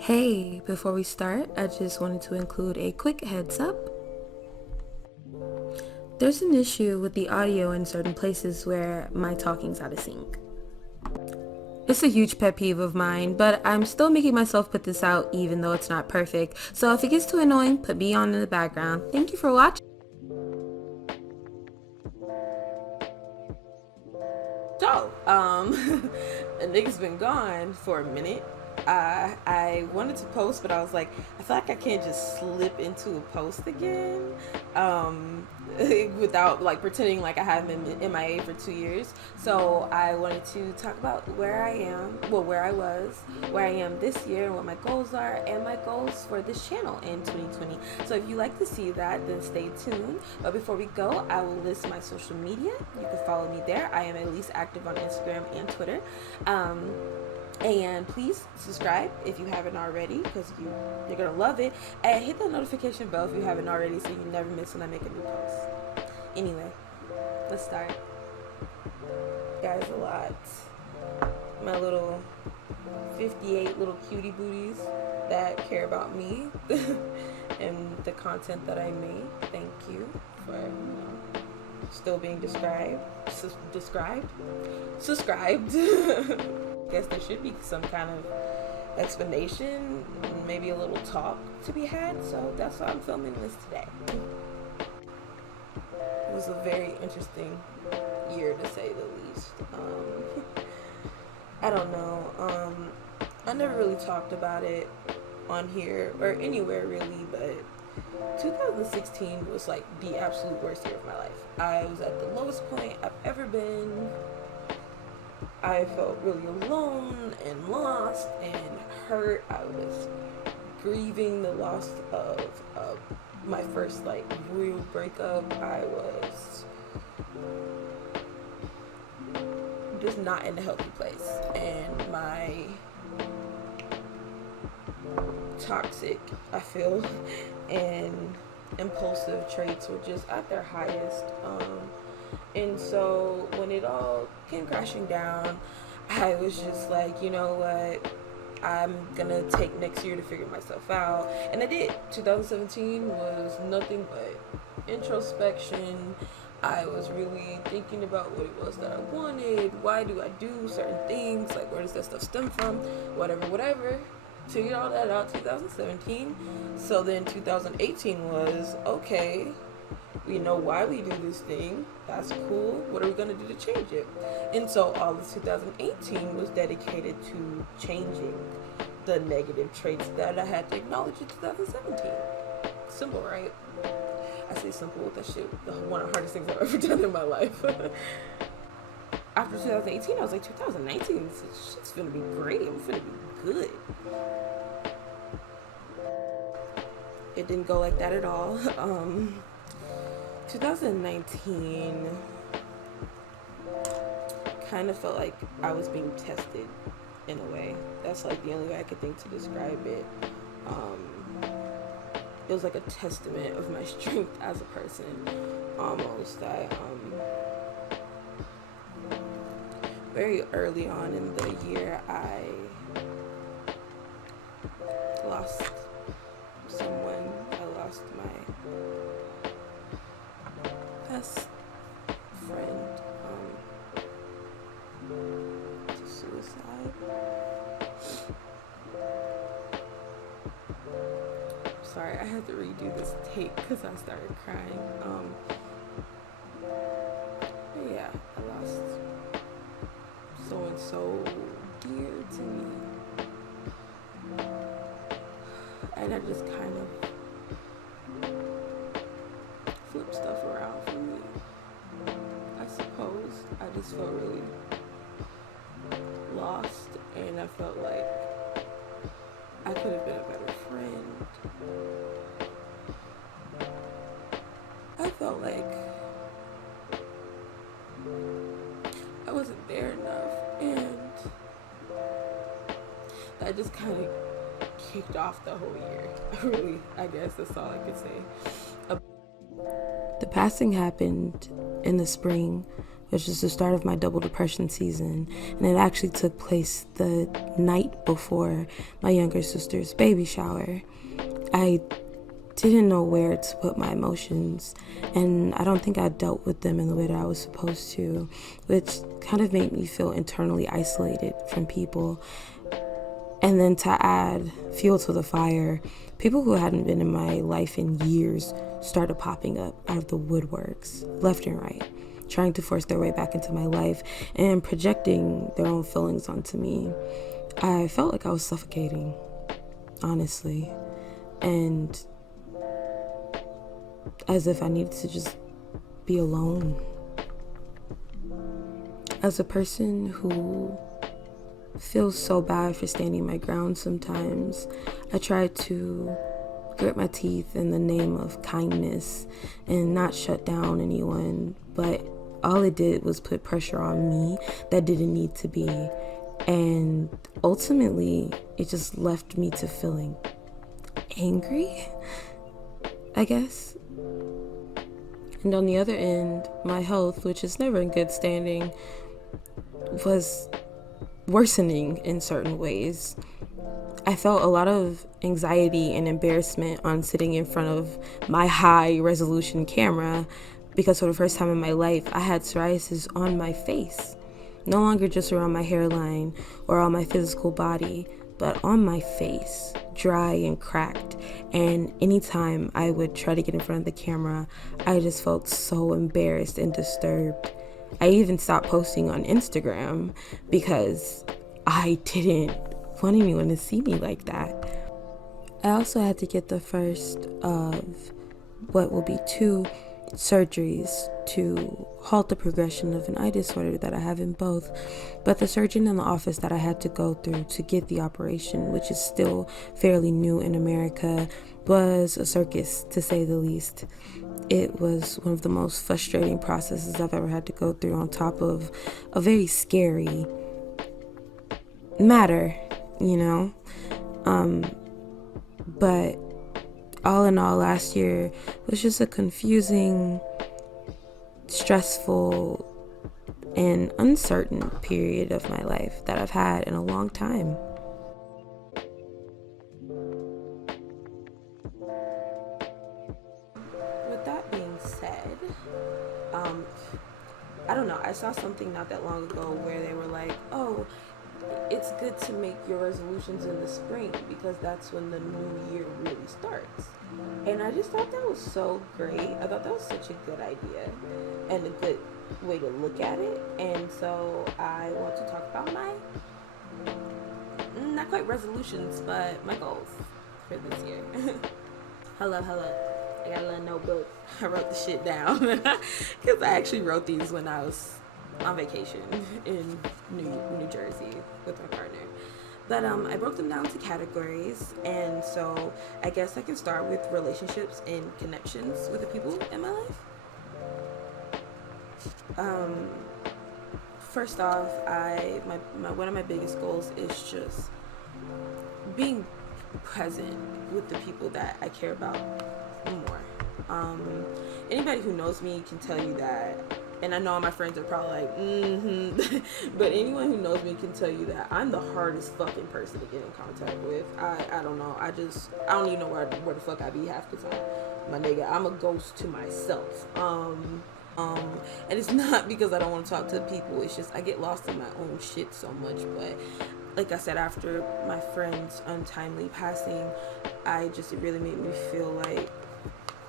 Hey, before we start, I just wanted to include a quick heads up. There's an issue with the audio in certain places where my talking's out of sync. It's a huge pet peeve of mine, but I'm still making myself put this out even though it's not perfect. So if it gets too annoying, put me on in the background. Thank you for watching. So, a nigga's been gone for a minute. I wanted to post, but I was like, I feel like I can't just slip into a post again without like pretending like I haven't been MIA for 2 years. So I wanted to talk about where I am, where I was, where I am this year, and what my goals are, and my goals for this channel in 2020. So if you like to see that, then stay tuned. But before we go, I will list my social media. You can follow me there. I am at least active on Instagram and Twitter. And please subscribe if you haven't already, because you're gonna love it, and hit the notification bell if you haven't already, so you never miss when I make a new post. Anyway, let's start. Guys, a lot. My little 58 little cutie booties that care about me and the content that I make. Thank you for still being subscribed. I guess there should be some kind of explanation, maybe a little talk to be had, so that's why I'm filming this today. It was a very interesting year, to say the least. I don't know, I never really talked about it on here or anywhere really, but 2016 was like the absolute worst year of my life. I was at the lowest point I've ever been. I felt really alone and lost and hurt. I was grieving the loss of my first like real breakup. I was just not in a healthy place, and my toxic, I feel, and impulsive traits were just at their highest. And so when it all came crashing down, I was just like, you know what, I'm gonna take next year to figure myself out. And I did. 2017 was nothing but introspection. I was really thinking about what it was that I wanted. Why do I do certain things? Like, where does that stuff stem from? Whatever. Figured all that out 2017. So then 2018 was, okay, we know why we do this thing. That's cool. What are we going to do to change it? And so all of 2018 was dedicated to changing the negative traits that I had to acknowledge in 2017. Simple, right? I say simple. That shit, one of the hardest things I've ever done in my life. After 2018, I was like, 2019, this shit's gonna be great. I'm gonna be good. It didn't go like that at all. 2019 kind of felt like I was being tested in a way. That's like the only way I could think to describe it. It was like a testament of my strength as a person, almost. Very early on in the year, I lost someone. I lost my best friend to suicide. Sorry, I had to redo this take because I started crying. But yeah, I lost someone so dear to me, and I just kind of flipped stuff around for me. I suppose I just felt really lost, and I felt like I could have been a better friend. I felt like I wasn't there enough, and that just kind of kicked off the whole year. I guess that's all I could say. The passing happened in the spring which is the start of my double depression season, and it actually took place the night before my younger sister's baby shower. I didn't know where to put my emotions, and I don't think I dealt with them in the way that I was supposed to, which kind of made me feel internally isolated from people. And then to add fuel to the fire, people who hadn't been in my life in years started popping up out of the woodworks, left and right, trying to force their way back into my life and projecting their own feelings onto me. I felt like I was suffocating, honestly, and as if I needed to just be alone. As a person who feels so bad for standing my ground sometimes, I try to grit my teeth in the name of kindness and not shut down anyone, but all it did was put pressure on me that didn't need to be, and ultimately it just left me to feeling angry, I guess. And on the other end, my health, which is never in good standing, was worsening in certain ways. I felt a lot of anxiety and embarrassment on sitting in front of my high resolution camera because for the first time in my life, I had psoriasis on my face. No longer just around my hairline or on my physical body, but on my face, dry and cracked. And anytime I would try to get in front of the camera, I just felt so embarrassed and disturbed. I even stopped posting on Instagram because I didn't want anyone to see me like that. I also had to get the first of what will be 2 surgeries to halt the progression of an eye disorder that I have in both. But the surgeon in the office that I had to go through to get the operation, which is still fairly new in America, was a circus, to say the least. It was one of the most frustrating processes I've ever had to go through, on top of a very scary matter, you know? But all in all, last year was just a confusing, stressful, and uncertain period of my life that I've had in a long time. With that being said, I don't know, I saw something not that long ago where they were like, oh, it's good to make your resolutions in the spring because that's when the new year really starts. And I just thought that was so great. I thought that was such a good idea and a good way to look at it. And so I want to talk about my, not quite resolutions, but my goals for this year. Hello. I got a little notebook. I wrote the shit down because I actually wrote these when I was on vacation in New Jersey with my partner. But I broke them down to categories, and so I guess I can start with relationships and connections with the people in my life. First off, one of my biggest goals is just being present with the people that I care about more. Anybody who knows me can tell you that, and I know my friends are probably like, but anyone who knows me can tell you that I'm the hardest fucking person to get in contact with. I don't know. I don't even know where the fuck I be half the time. My nigga, I'm a ghost to myself. And it's not because I don't want to talk to people. It's just I get lost in my own shit so much. But like I said, after my friend's untimely passing, it really made me feel like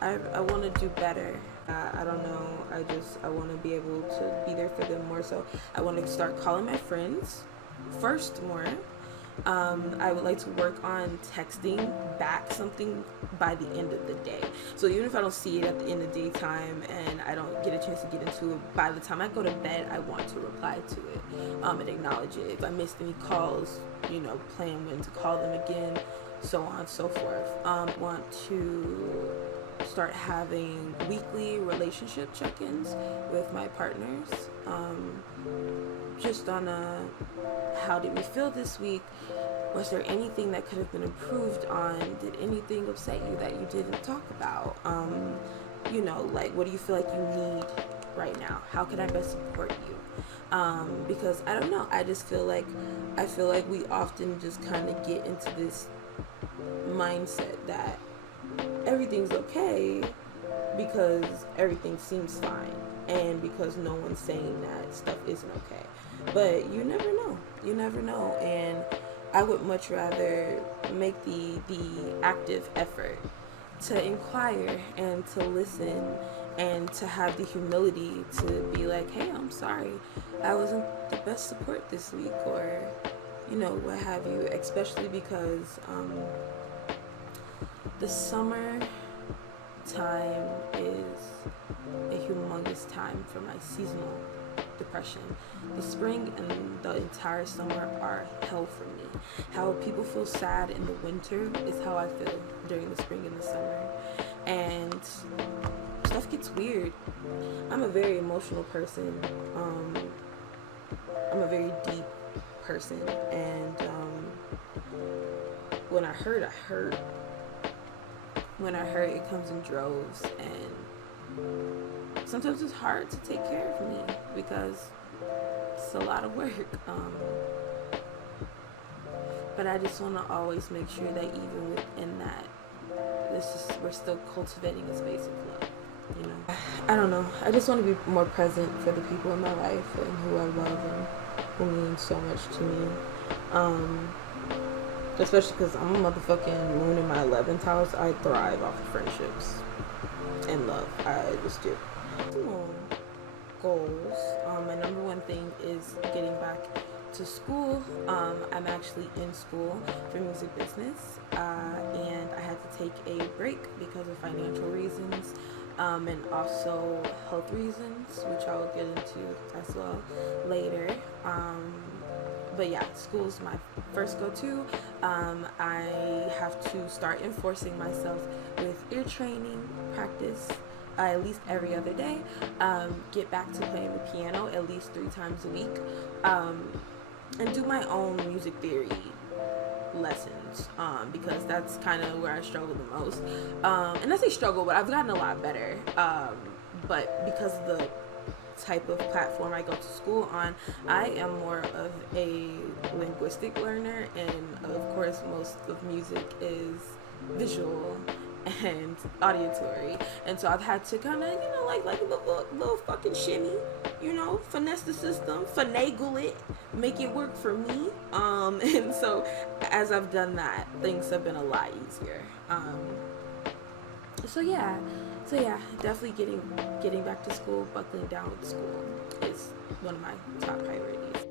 I want to do better. I don't know. I want to be able to be there for them more. So I want to start calling my friends first more. I would like to work on texting back something by the end of the day. So even if I don't see it at the end of the daytime and I don't get a chance to get into it, by the time I go to bed, I want to reply to it and acknowledge it. If I missed any calls, plan when to call them again, so on and so forth. I want to start having weekly relationship check-ins with my partners, just on how did we feel this week? Was there anything that could have been improved on? Did anything upset you that you didn't talk about? Like, what do you feel like you need right now? How can I best support you? Because I don't know, I just feel like we often just kind of get into this mindset that everything's okay because everything seems fine, and because no one's saying that stuff isn't okay. But you never know, and I would much rather make the active effort to inquire and to listen and to have the humility to be like, hey, I'm sorry, I wasn't the best support this week, or what have you, especially because the summer time is a humongous time for my seasonal depression. The spring and the entire summer are hell for me. How people feel sad in the winter is how I feel during the spring and the summer. And stuff gets weird. I'm a very emotional person. I'm a very deep person, and when I hurt, I hurt. When I hurt, it comes in droves, and sometimes it's hard to take care of me because it's a lot of work. But I just want to always make sure that even within that, we're still cultivating a space of love. I don't know. I just want to be more present for the people in my life and who I love and who mean so much to me. Especially because I'm a motherfucking moon in my 11th house. I thrive off of friendships and love. I just do. Goals. My number one thing is getting back to school. I'm actually in school for music business, and I had to take a break because of financial reasons, and also health reasons, which I will get into as well later. But yeah, school's my first go-to. I have to start enforcing myself with ear training practice at least every other day. Get back to playing the piano at least 3 times a week. And do my own music theory lessons, because that's kind of where I struggle the most. And I say struggle, but I've gotten a lot better. But because of the type of platform I go to school on, I am more of a linguistic learner, and of course most of music is visual and auditory, and so I've had to kind of like a little fucking shimmy, finesse the system, finagle it, make it work for me, and so as I've done that, things have been a lot easier. So yeah, definitely getting back to school, buckling down with school is one of my top priorities.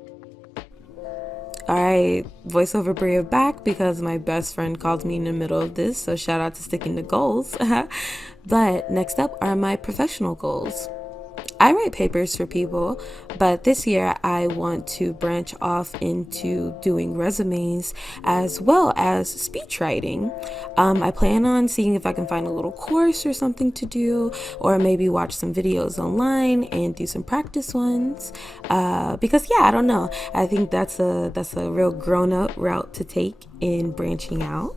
Alright, voiceover Bria back because my best friend called me in the middle of this, so shout out to sticking to goals. But next up are my professional goals. I write papers for people, but this year I want to branch off into doing resumes as well as speech writing. I plan on seeing if I can find a little course or something to do, or maybe watch some videos online and do some practice ones. Because I don't know. I think that's a real grown-up route to take in branching out.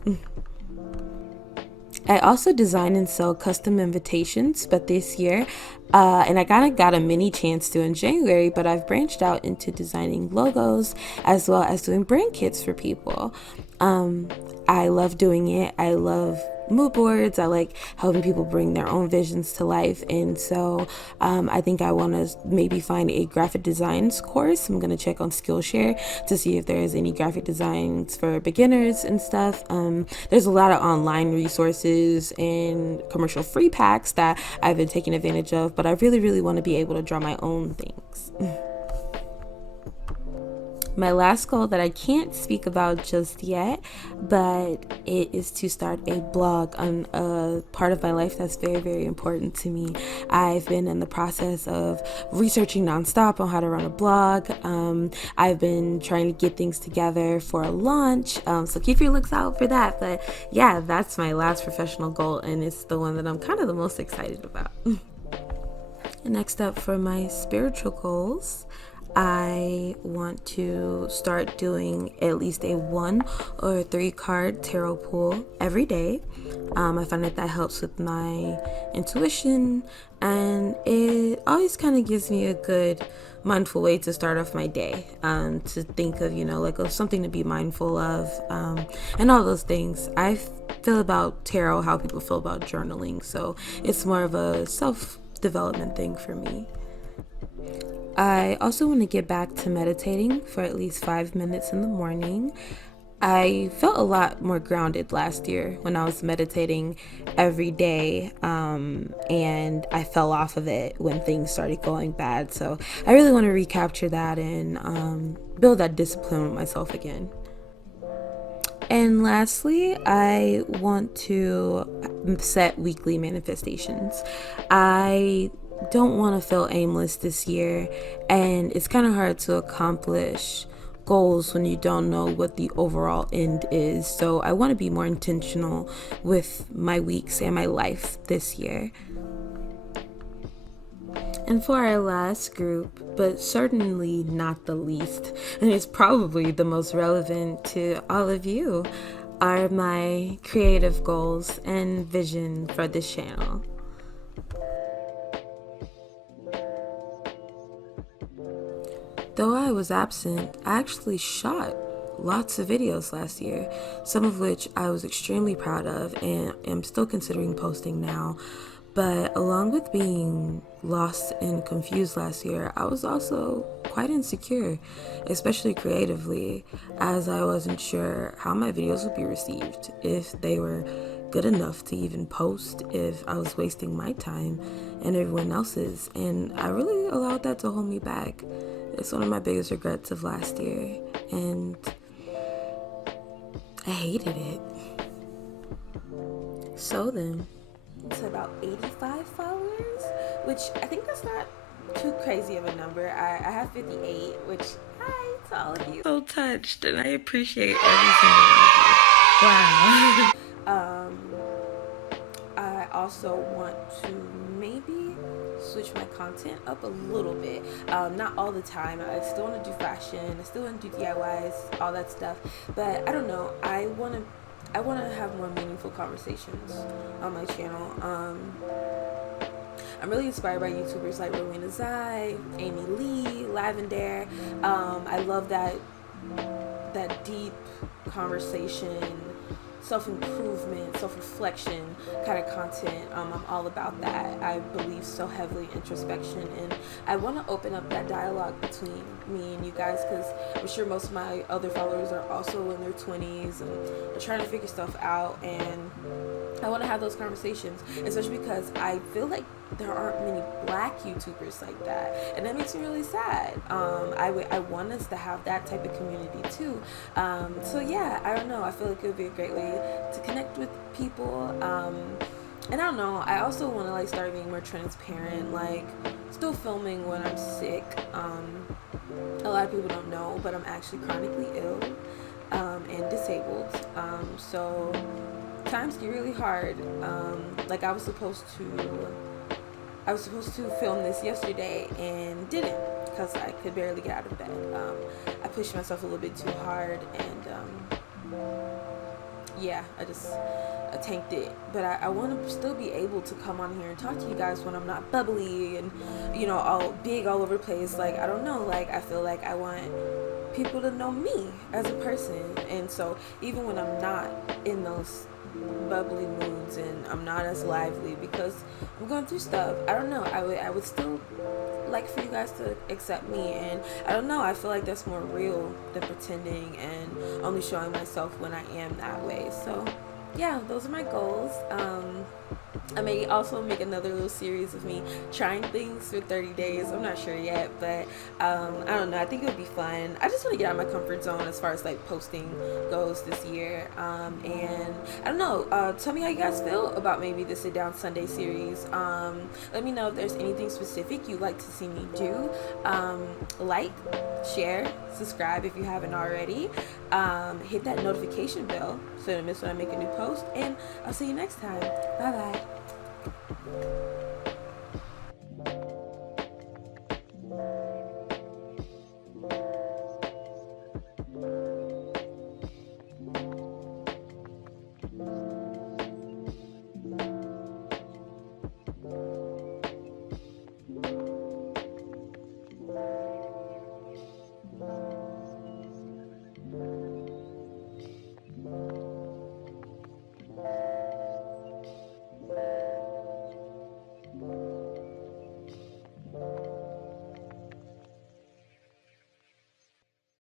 I also design and sell custom invitations, but this year, and I kind of got a mini chance to in January, but I've branched out into designing logos as well as doing brand kits for people. I love doing it. I love mood boards. I like helping people bring their own visions to life, and so I think I want to maybe find a graphic designs course. I'm going to check on Skillshare to see if there's any graphic designs for beginners and stuff. There's a lot of online resources and commercial free packs that I've been taking advantage of, but I really want to be able to draw my own things. My last goal that I can't speak about just yet, but it is to start a blog on a part of my life that's very important to me. I've been in the process of researching nonstop on how to run a blog. I've been trying to get things together for a launch, so keep your looks out for that. But yeah, that's my last professional goal, and it's the one that I'm kind of the most excited about. Next up, for my spiritual goals, I want to start doing at least a 1 or 3 card tarot pull every day. I find that helps with my intuition, and it always kind of gives me a good mindful way to start off my day, to think of, like something to be mindful of, and all those things. I feel about tarot how people feel about journaling, so it's more of a self-development thing for me. I also want to get back to meditating for at least 5 minutes in the morning. I felt a lot more grounded last year when I was meditating every day, and I fell off of it when things started going bad. So I really want to recapture that and build that discipline with myself again. And lastly, I want to set weekly manifestations. I don't want to feel aimless this year, and it's kind of hard to accomplish goals when you don't know what the overall end is. So I want to be more intentional with my weeks and my life this year. And for our last group, but certainly not the least, and it's probably the most relevant to all of you, are my creative goals and vision for this channel. Though I was absent, I actually shot lots of videos last year, some of which I was extremely proud of and am still considering posting now. But along with being lost and confused last year, I was also quite insecure, especially creatively, as I wasn't sure how my videos would be received, if they were good enough to even post, if I was wasting my time and everyone else's, and I really allowed that to hold me back. It's one of my biggest regrets of last year, and I hated it. So then, to about 85 followers, which I think that's not too crazy of a number. I have 58, which, hi to all of you. So touched, and I appreciate every single one of you. Wow. I also want to maybe switch my content up a little bit, not all the time. I still want to do fashion, I still want to do DIYs, all that stuff, but I don't know, I want to have more meaningful conversations on my channel. I'm really inspired by YouTubers like Rowena Zai, Amy Lee, Lavender. I love that deep conversation, self-improvement, self-reflection kind of content. I'm all about that. I believe so heavily in introspection, and I want to open up that dialogue between me and you guys, because I'm sure most of my other followers are also in their 20s and they're trying to figure stuff out, and I want to have those conversations, especially because I feel like there aren't many Black YouTubers like that, and that makes me really sad. I want us to have that type of community too. So yeah, I don't know, I feel like it would be a great way to connect with people. And I don't know, I also want to start being more transparent, still filming when I'm sick. A lot of people don't know, but I'm actually chronically ill and disabled. So times get really hard. I was supposed to film this yesterday and didn't, because I could barely get out of bed. I pushed myself a little bit too hard, and yeah, I tanked it. But I want to still be able to come on here and talk to you guys when I'm not bubbly and all big all over the place. I don't know, I feel like I want people to know me as a person, and so even when I'm not in those bubbly moods and I'm not as lively because I'm going through stuff, I don't know, I would still like for you guys to accept me, and I don't know, I feel like that's more real than pretending and only showing myself when I am that way. So yeah, those are my goals. I may also make another little series of me trying things for 30 days. I'm not sure yet, but I don't know, I think it would be fun. I just want to get out of my comfort zone as far as posting goes this year. And I don't know, tell me how you guys feel about maybe the Sit Down Sunday series. Let me know if there's anything specific you'd like to see me do. Like, share, subscribe if you haven't already. Hit that notification bell so you don't miss when I make a new post, and I'll see you next time. Bye bye.